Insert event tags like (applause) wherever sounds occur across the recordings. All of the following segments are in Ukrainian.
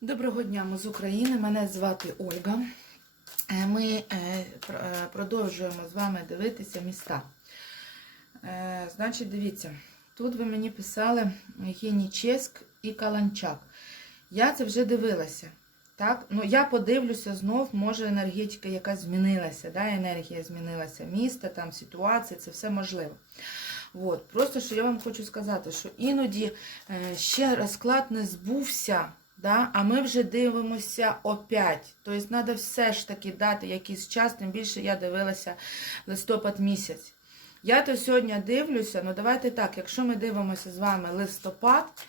Доброго дня, ми з України. Мене звати Ольга. Е, Ми е, е, продовжуємо з вами дивитися міста. Значить, дивіться, тут ви мені писали Генічеськ і Каланчак. Я це вже дивилася. Так? Ну, я подивлюся знов, може енергетика якась змінилася, да? енергія змінилася, міста, там ситуація, це все можливо. От. Просто що я вам хочу сказати, що іноді ще розклад не збувся, да? а ми вже дивимося опять. Тобто треба все ж таки дати якийсь час, тим більше я дивилася листопад місяць. Я то сьогодні дивлюся, ну давайте так, якщо ми дивимося з вами листопад,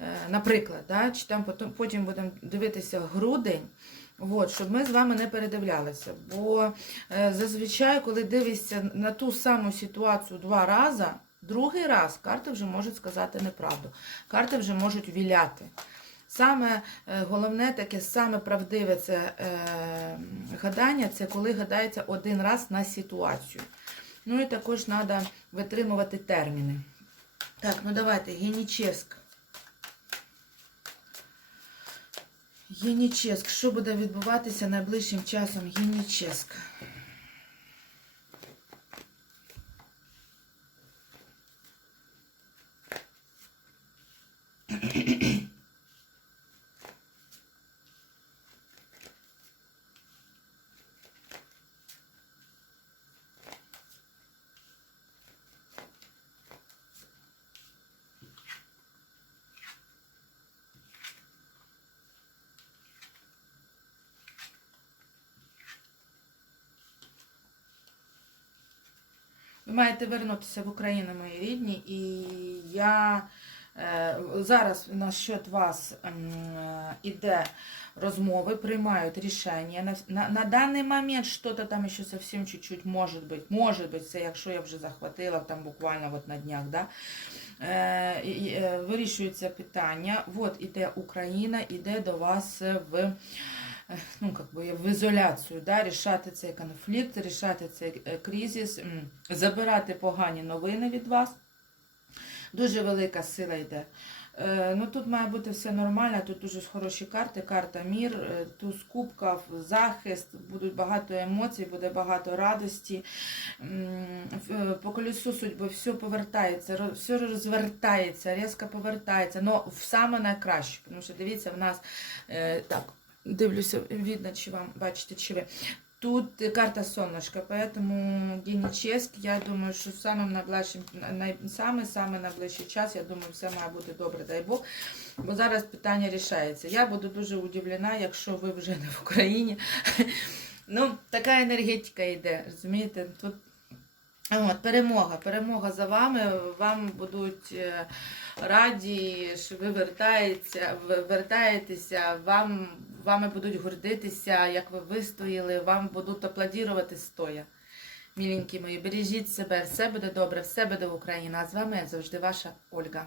е, наприклад, да, чи там потім, потім будемо дивитися грудень, от, щоб ми з вами не передивлялися. Бо е, зазвичай, коли дивишся на ту саму ситуацію два рази, другий раз карти вже можуть сказати неправду. Карти вже можуть віляти. Саме е, головне таке, саме правдиве це е, гадання, це коли гадається один раз на ситуацію. Ну і також треба витримувати терміни. Так, ну давайте, Геніческ. Геніческ. Що буде відбуватися найближчим часом? Геніческ. Маєте вернутися в Україну, мої рідні, і я е, зараз на счет вас м, е, іде розмови, приймають рішення. На, на, даний момент щось там ще зовсім чуть-чуть може бути. Може бути, це якщо я вже захватила там буквально от на днях, да? Е, вирішується питання. От іде Україна, іде до вас в ну, как бы в ізоляцію, да, рішати цей конфлікт, рішати цей е, кризис, забирати погані новини від вас. Дуже велика сила йде. Е, ну, тут має бути все нормально, тут дуже хороші карти, карта мір, е, туз кубків, захист, будуть багато емоцій, буде багато радості. По колесу судьби все повертається, все розвертається, різко повертається, але саме найкраще. Тому що дивіться, в нас так, дивлюся, видно, чи вам бачите, чи ви. Тут э, карта солнышко, поэтому Генічеськ, я думаю, що в самим найближчим, най, саме, саме найближчий час, я думаю, все має бути добре, дай Бог. Бо зараз питання рішається. Я буду дуже удивлена, якщо ви вже не в Україні. (laughs) Ну, така енергетика йде, розумієте? Тут От, перемога, перемога за вами. Вам будуть е, раді, що ви вертаєтеся, ви вертаєтеся, вам, вами будуть гордитися, як ви вистояли, вам будуть аплодірувати стоя. Міленькі мої, бережіть себе, все буде добре, все буде Україна. А з вами завжди ваша Ольга.